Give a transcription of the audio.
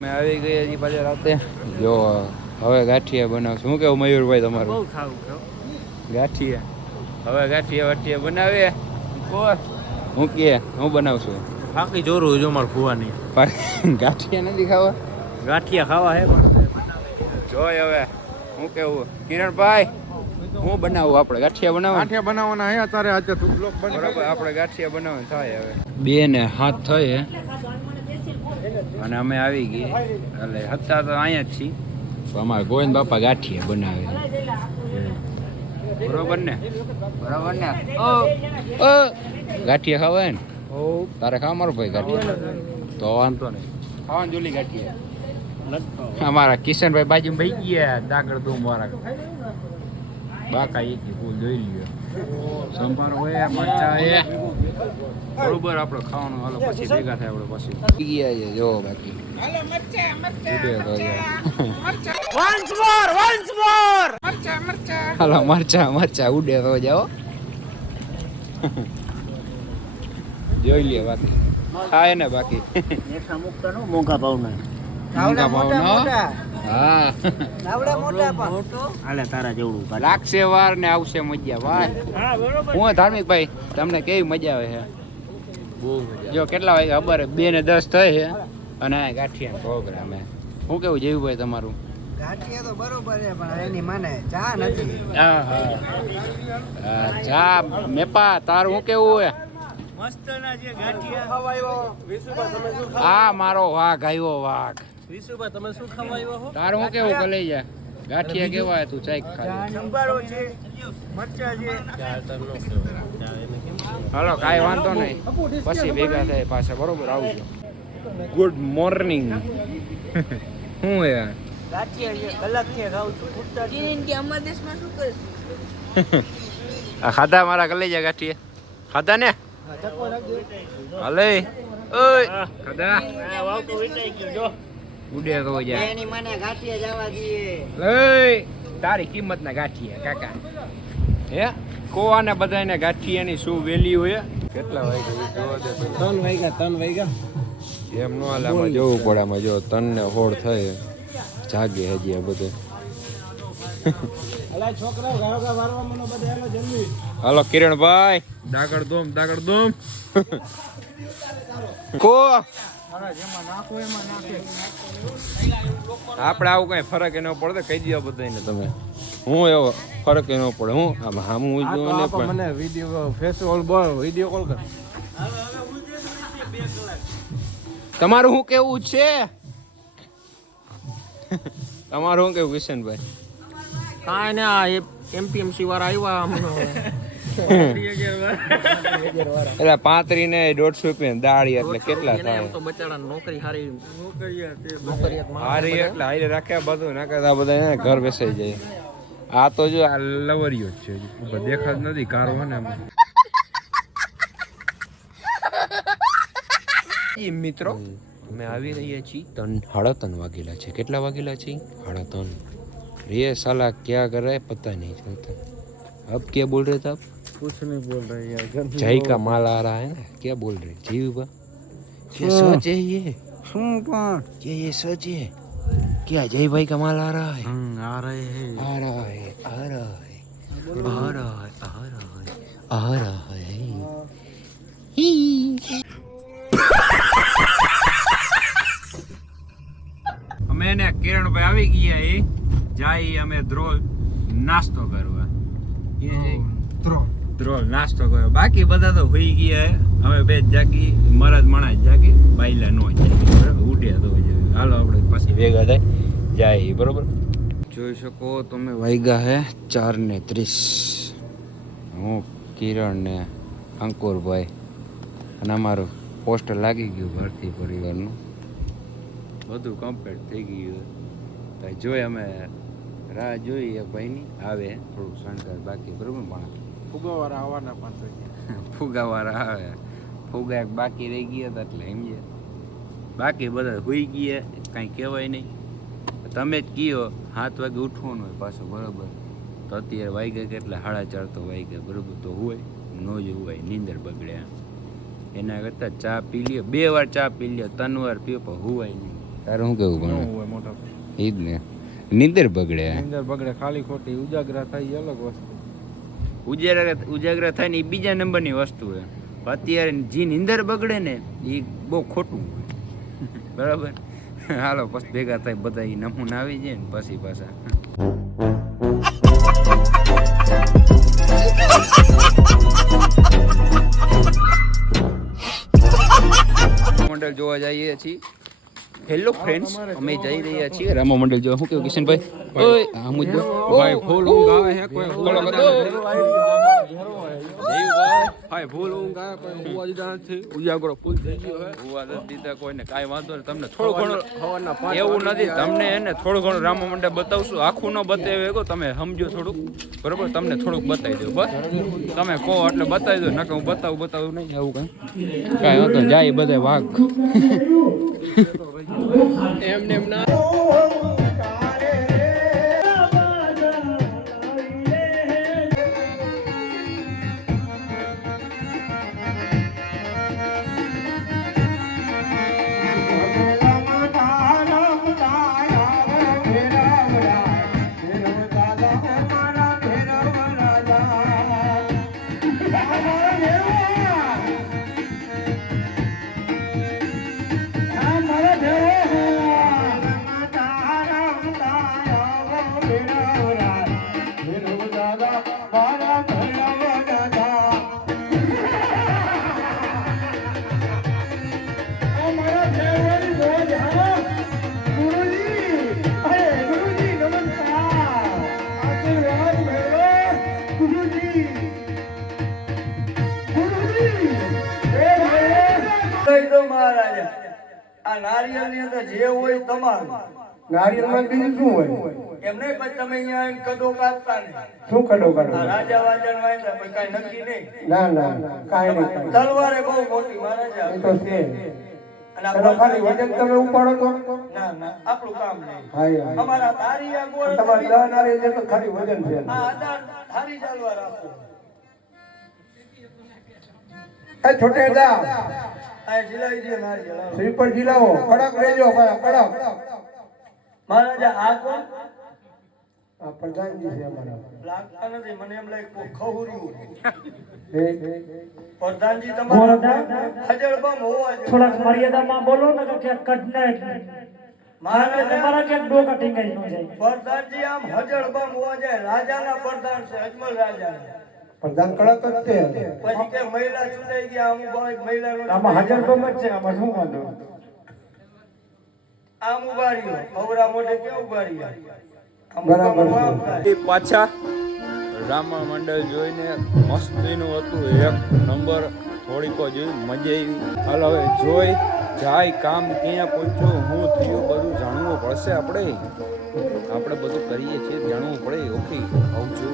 મેં આવી ગયા હજી પાછા રાતે જો હવે ગાંઠિયા બનાવશું. શું કેવું મયુરભાઈ તમારું? બહુ ખાવું ગાંઠિયા હવે ગાંઠિયા વાઠિયા બનાવીએ કોર હું કે હું બનાવશું બાકી જોરું જો મારે ખુવાની પણ ગાંઠિયા નથી ખાવા. ગાંઠિયા ખાવા હે જોય હવે હું કેવું કિરણભાઈ હું બનાવું? આપણે ગાંઠિયા બનાવવાના હે અત્યારે આજે બરાબર આપણે ગાંઠિયા બનાવવાનું થાય હવે 2 ને 7 થઈ અને અમે આવી ગઈ એટલે હતા તો અહીંયા જ છીએ. અમારે ગોવિંદ બાપા ગાંઠિયા બનાવે બરોબર ને ગાંઠિયા ખાવા ને તારે ખાવા મારો ભાઈ ગાંઠિયા તો વાંધો નહીં ખાવાનું જોલી ગાંઠિયા અમારા કિશનભાઈ બાજુ ભાઈ ગયા દાગડ દો મારા બાકા એક ફૂલ જોઈ લ્યો સંભારો હોય મરચા એ બરોબર આપણે ખાવાનું હાલો પછી ભેગા થાય આપણે પછી ગયા છે જો બાકી હાલો મરચા ઉડે તો જાઓ જોઈ લે બાકી ખાય ને બાકી મોંઘા ભાવના હા હાલે તારા જેવડું લાગશે વાર ને આવશે મજા ભાઈ. હું ધાર્મિક ભાઈ તમને કેવી મજા આવે છે? જો કેટલા વાગે ખબર 2 ને 10 થઈ છે અને ગાંઠિયા પ્રોગ્રામ હે. શું કેવું જેવુભાઈ તમારું? ગાંઠિયા તો બરોબર છે પણ એની માને ચા નથી. ચા મેપા તારું શું કેવું હે? મસ્ત ના જે ગાંઠિયા ખવાયો વિશુભા તમે શું આ મારો વાઘ આવ્યો વાઘ. વિશુભા તમે શું ખવાયો હો? તારું શું કેવું કલઈ જા ગાંઠિયા કેવા હે તું ચાઈક ખા. સંભારો છે મરચા છે હાલો કાંઈ વાંધો નહીં પછી ભેગા થાય પાછા બરોબર આવજો. Good morning. શું હે ગાંઠિયા છે કલાક થી ખાઉં છું ઉત્તર કે અમાર દેશમાં શું કરે આ ખાધા મારા કલેજા ગાંઠિયા ખાધા ને હાલે ઓય ખાધા વાવ તો વિટાઈ ગયો જો ઉડે તો જાય એની માને ગાંઠિયા જવા દઈએ. એય તારી કિંમત ના ગાંઠિયા કાકા હે કોવાને બધાને ગાંઠિયાની શું વેલ્યુ હે? કેટલા વાગ્યા જોવા દે 3 વાગ્યા એમ નો હાલે આમાં જોવું પડે. આમાં જો 3 ને 16 થઈ જાગે હજી આ બધે. અલા છોકરાઓ ગાળો મારવા મને બધા હેલો જલ્દી હાલો કિરણભાઈ દાગડ દોમ કો જેમાં નાખો એમાં નાખે આપણે આવું કઈ ફરક ન પડે કહી દો બધાને તમે. હું એવો ફરક ન પડે હું આમ હામું જો ને પણ મને વિડિયો ફેસબુક બોલ વિડિયો કોલ કર. તમારું શું કેવું છે? તમારું શું કેવું કિશનભાઈ? કાંઈ ને આ એમપીએમસી વાળા આવ્યા એટલે 35 ને 150 રૂપિયા દાળી એટલે કેટલા થાય? તો બચાડા નોકરી હારી હારી એટલે હારી રાખ્યા બધું ના કરતા બધા ઘર બેસાઈ જાય. આ તો જો આ લવરિયો જ છે દેખાત નથી કારો ને મિત્રો અમે આવી રહ્યા છીએ 3:30 વાગેલા છે. કેટલા વાગેલા છે? 3:30. रे साला क्या कर रहा है पता नहीं चलता. अब क्या बोल रहे थे आप? कुछ नहीं बोल रहे यार. जय का माल आ रहा है ना क्या बोल रहे जीव बा? ये सच है ये? શું પણ ये सच है क्या जय भाई का माल आ रहा है? આ રહે હે आ रहा है आ रहा है आ रहा है आ रहा है आ रहा है અમે ને કિરણભાઈ આવી ગયા એ જાય અમે ધ્રોલ નાસ્તો કરવા ધ્રોલ નાસ્તો કર્યો. બાકી બધા તો હોઈ ગયા હવે બે જાગી મરદ મણા જાગી બાયલા નો જાગી બરાબર ઉડ્યા તો હાલો આપણે પછી ભેગા થાય જાય બરોબર. જોઈ શકો તમે વાગ્યા હે 4:30. હું કિરણ ને અંકુરભાઈ અને અમારું પોસ્ટર લાગી ગયું ભરતી પરિવારનું બધું કમ્પ્લીટ થઈ ગયું. તો જોઈ અમે રાહ જોઈ એક ભાઈની આવે થોડુંક શણગાર બાકી બરોબર પણ ફુગાવાળા આવવાના પાંચ ફુગાવાળા આવે ફુગા એક બાકી રહી ગયા હતા એટલે સમજે બાકી બધા હોઈ ગયા કાંઈ કહેવાય નહીં. તમે જ કયો 7 વાગે ઉઠવાનું હોય પાછું બરોબર તો અત્યારે વાગ્યા કેટલા 4:30 તો વાગ્યા બરોબર તો હોય ન જ હોય નીંદર બગડે એના કરતાં ચા પી લ્યો 2 વાર ચા પી લ્યો 3 વાર પીઓ પણ હુવાય નહીં તારે શું કેવું ન પણ હોય મોટા એ જ ને નીંદર બગડે અંદર બગડે ખાલી ખોટી ઉજાગરા થાય એ અલગ વસ્તુ. ઉજાગરા થાય ને એ બીજા નંબરની વસ્તુ છે. અત્યારે જે નીંદર બગડે ને એ બહુ ખોટું હોય. બરાબર. હાલો પછી ભેગા થાય બધા એ નમૂના આવી જાય ને પછી પાછા મંડળ જોવા જઈએ છીએ. હેલો ફ્રેન્ડ્સ, અમે જઈ રહ્યા છીએ રામા મંડળ જોવા. શું કેવું કિશનભાઈ? ઓય આમ જ ભાઈ ફૂલ ઊંઘ આવે હે કોઈ બોલો ભાઈ ફૂલ ઊંઘ આવે કોઈ હુવા દીધા નથી. ઉજાગરો ફૂલ થઈ ગયો હે. હુવા દીધા કોઈને કાંઈ વાંધો નહીં. તમને થોડું ઘણું હવારના 5 એવું નથી, તમને એને થોડું ઘણું રામા મંડળ બતાવશું. આખું ન બતાવે તો તમે સમજો થોડુંક, બરોબર? તમને થોડુંક બતાવી દઉં બસ. તમે કહો એટલે બતાવી દો, નકર હું બતાવું નહીં. આવું કાંઈ વાંધો જાય બધા વાઘ એમને એમ ના આ નારિયેળ ની અંદર જે હોય તમારું. નારિયેળ માં બીજું શું હોય? એમ નહીં પણ તમે અહીંયા આવીને કદો કાપતા નહીં. શું કડો કાઢો? આ રાજા વાજણ વાંધા પણ કાંઈ નક્કી નહીં. ના ના કાંઈ નહીં. તલવારે બહુ મોટી મહારાજા. એ તો છે. અને ચલો ખાલી વજન તમે ઉપાડો તો ના ના આપણું કામ નહીં. હા યાર. અમારા ધારિયા ગોળ તમારે 10 નારિયેળ છે તો ખાલી વજન છે. આ આધાર ધારી ચાલવા રાખો. એ છોટે જા આ જીલાવી દે નારિયેળ. શ્રીફળ જીલાવો, કડક રહેજો ભાઈ, કડક. મહારાજા આ કોણ? આ પ્રધાનજી છે અમારા. લાગતા નથી, મને એમ લાગે કોઈ ખવર્યું. હે પ્રધાનજી તમારા હજળબમ હોવા જોઈએ. થોડાક મર્યાદામાં બોલો ને તો ક્યાંક કટને મહારાજા તમારા ક્યાંક ડોકા ટીંગાઈ ન જાય. પ્રધાનજી આમ હજળબમ હોવા જાય. રાજાના પ્રધાન છે, અજમલ રાજા. પ્રધાન કડક જ છે. પછી કે મહિલા છૂટાઈ ગયા, આમ મહિલાનો આમાં હાજર તો જ છે, આમાં શું વાંધો? આમ ઉભાર્યો ખવરા મોઢે કેવું ઉભાર્યો. બરાબર પાછા રામા મંડળ જોઈને મસ્તીનું હતું, એક નંબર. થોડીક જોઈ મજા આવી. હાલ હવે જોઈ જાય કામ ક્યાં પહોંચ્યો, હું થયું, બધું જાણવું પડશે. આપણે બધું કરીએ છીએ, જાણવું પડે. ઓકે આવજો.